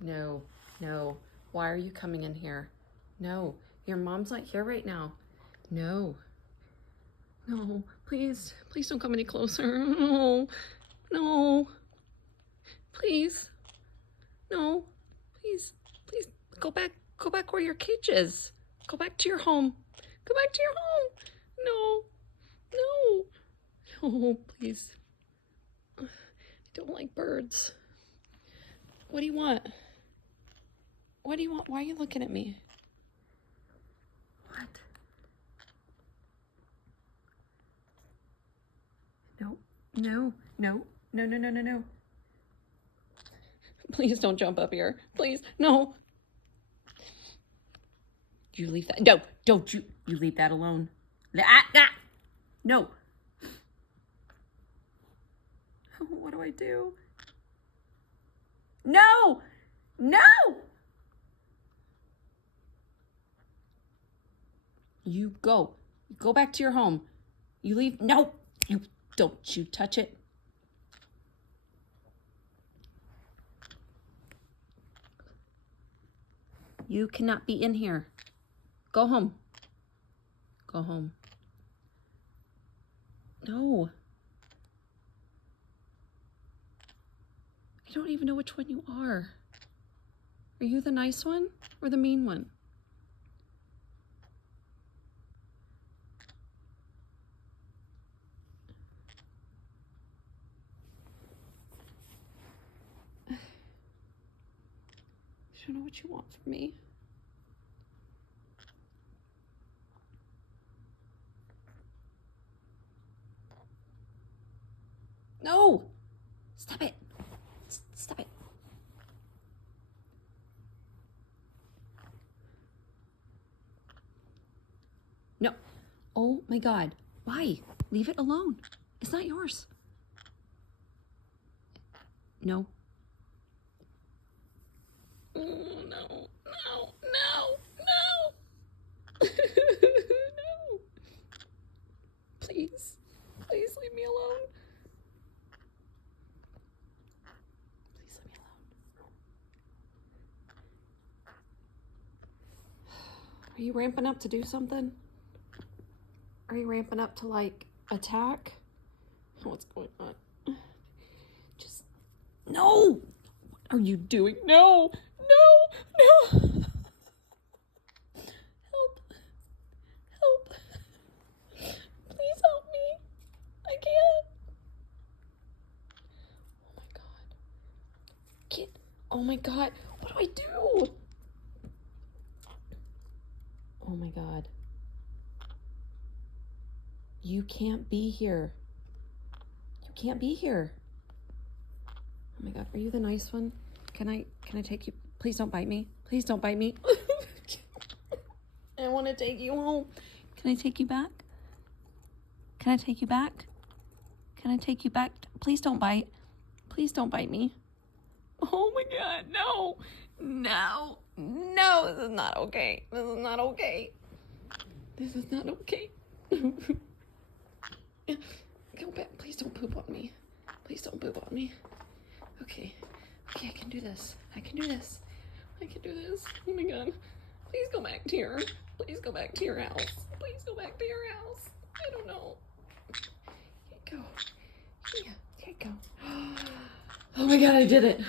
No, no. Why are you coming in here? No, your mom's not here right now. No. No, please, please don't come any closer. No, no. Please. No, please, please go back where your cage is. Go back to your home. Go back to your home. No, no, no, please. I don't like birds. What do you want? What do you want? Why are you looking at me? What? No, no, no, no, no, no, no, no. Please don't jump up here. Please, no. You leave that. No, don't you. You leave that alone. No. What do I do? No! No! You go. Go back to your home. You leave. No! You don't you touch it. You cannot be in here. Go home. Go home. No. I don't even know which one you are. Are you the nice one or the mean one? I don't know what you want from me. No! Stop it! Stop it. No. Oh my God. Why? Leave it alone. It's not yours. No. Oh, no, no, no, no. No. Please, please leave me alone. Please leave me alone. Are you ramping up to do something? Are you ramping up to, like, attack? What's going on? Just, no! What are you doing? No! No! No! Help! Help! Please help me! I can't! Oh my God. Kid! Oh my God! What do I do? Oh my God. You can't be here. You can't be here. Oh my God, are you the nice one? Can I take you? Please don't bite me. Please don't bite me. I want to take you home. Can I take you back? Can I take you back? Can I take you back? Please don't bite. Please don't bite me. Oh my God, no. No. No, this is not okay. This is not okay. This is not okay. Go back. Please don't poop on me. Please don't poop on me. Okay. Okay, I can do this. I can do this. I can do this. Oh my God. Please go back to your... Please go back to your house. Please go back to your house. I don't know. Here you go. Yeah, here you go. Oh my God, I did it.